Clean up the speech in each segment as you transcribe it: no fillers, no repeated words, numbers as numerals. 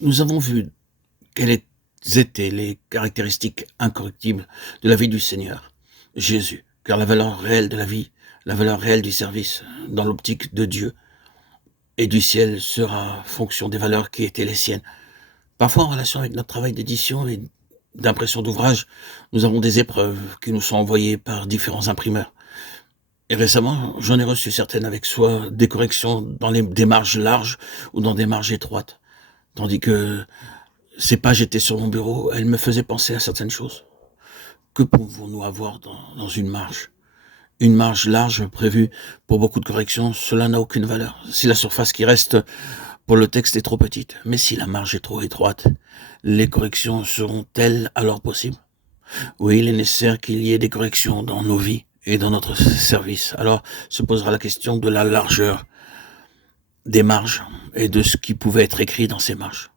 Nous avons vu quelles étaient les caractéristiques incorruptibles de la vie du Seigneur, Jésus, car la valeur réelle de la vie, la valeur réelle du service, dans l'optique de Dieu et du ciel, sera fonction des valeurs qui étaient les siennes. Parfois, en relation avec notre travail d'édition et d'impression d'ouvrage, nous avons des épreuves qui nous sont envoyées par différents imprimeurs. Et récemment, j'en ai reçu certaines avec soit des corrections dans des marges larges ou dans des marges étroites, tandis que ces pages étaient sur mon bureau, elles me faisaient penser à certaines choses. Que pouvons-nous avoir dans une marge? Une marge large prévue pour beaucoup de corrections, cela n'a aucune valeur. Si la surface qui reste pour le texte est trop petite, mais si la marge est trop étroite, les corrections seront-elles alors possibles? Oui, il est nécessaire qu'il y ait des corrections dans nos vies et dans notre service. Alors se posera la question de la largeur des marges et de ce qui pouvait être écrit dans ces marges.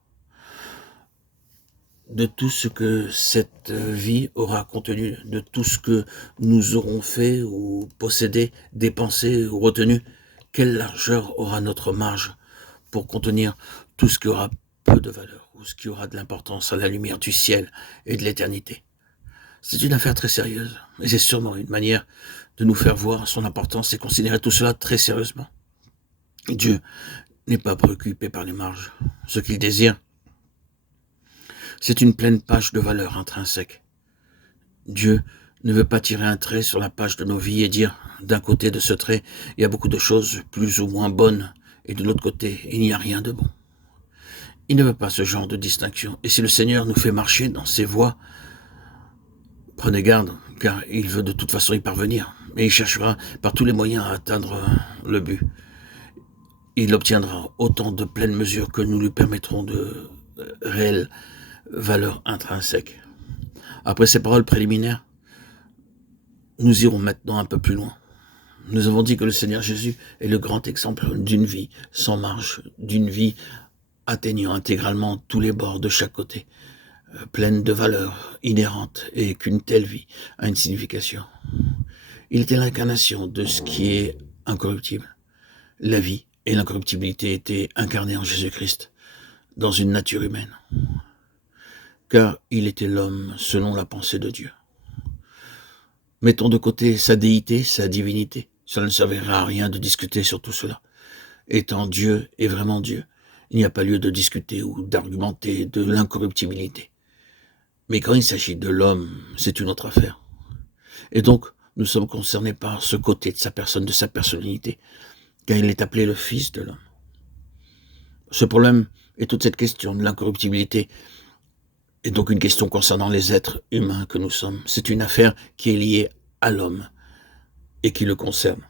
De tout ce que cette vie aura contenu, de tout ce que nous aurons fait ou possédé, dépensé ou retenu, quelle largeur aura notre marge pour contenir tout ce qui aura peu de valeur ou ce qui aura de l'importance à la lumière du ciel et de l'éternité. C'est une affaire très sérieuse, et c'est sûrement une manière de nous faire voir son importance et considérer tout cela très sérieusement. Dieu n'est pas préoccupé par les marges. Ce qu'il désire, c'est une pleine page de valeur intrinsèque. Dieu ne veut pas tirer un trait sur la page de nos vies et dire, d'un côté de ce trait, il y a beaucoup de choses plus ou moins bonnes, et de l'autre côté, il n'y a rien de bon. Il ne veut pas ce genre de distinction, et si le Seigneur nous fait marcher dans ses voies, prenez garde, car il veut de toute façon y parvenir, et il cherchera par tous les moyens à atteindre le but. Il obtiendra autant de pleine mesure que nous lui permettrons de réelles valeurs intrinsèques. Après ces paroles préliminaires, nous irons maintenant un peu plus loin. Nous avons dit que le Seigneur Jésus est le grand exemple d'une vie sans marge, d'une vie atteignant intégralement tous les bords de chaque côté, pleine de valeurs inhérentes et qu'une telle vie a une signification. Il était l'incarnation de ce qui est incorruptible. La vie et l'incorruptibilité étaient incarnées en Jésus-Christ, dans une nature humaine, car il était l'homme selon la pensée de Dieu. Mettons de côté sa déité, sa divinité. Cela ne servira à rien de discuter sur tout cela. Étant Dieu et vraiment Dieu, il n'y a pas lieu de discuter ou d'argumenter de l'incorruptibilité. Mais quand il s'agit de l'homme, c'est une autre affaire. Et donc, nous sommes concernés par ce côté de sa personne, de sa personnalité, car il est appelé le Fils de l'homme. Ce problème et toute cette question de l'incorruptibilité est donc une question concernant les êtres humains que nous sommes. C'est une affaire qui est liée à l'homme et qui le concerne.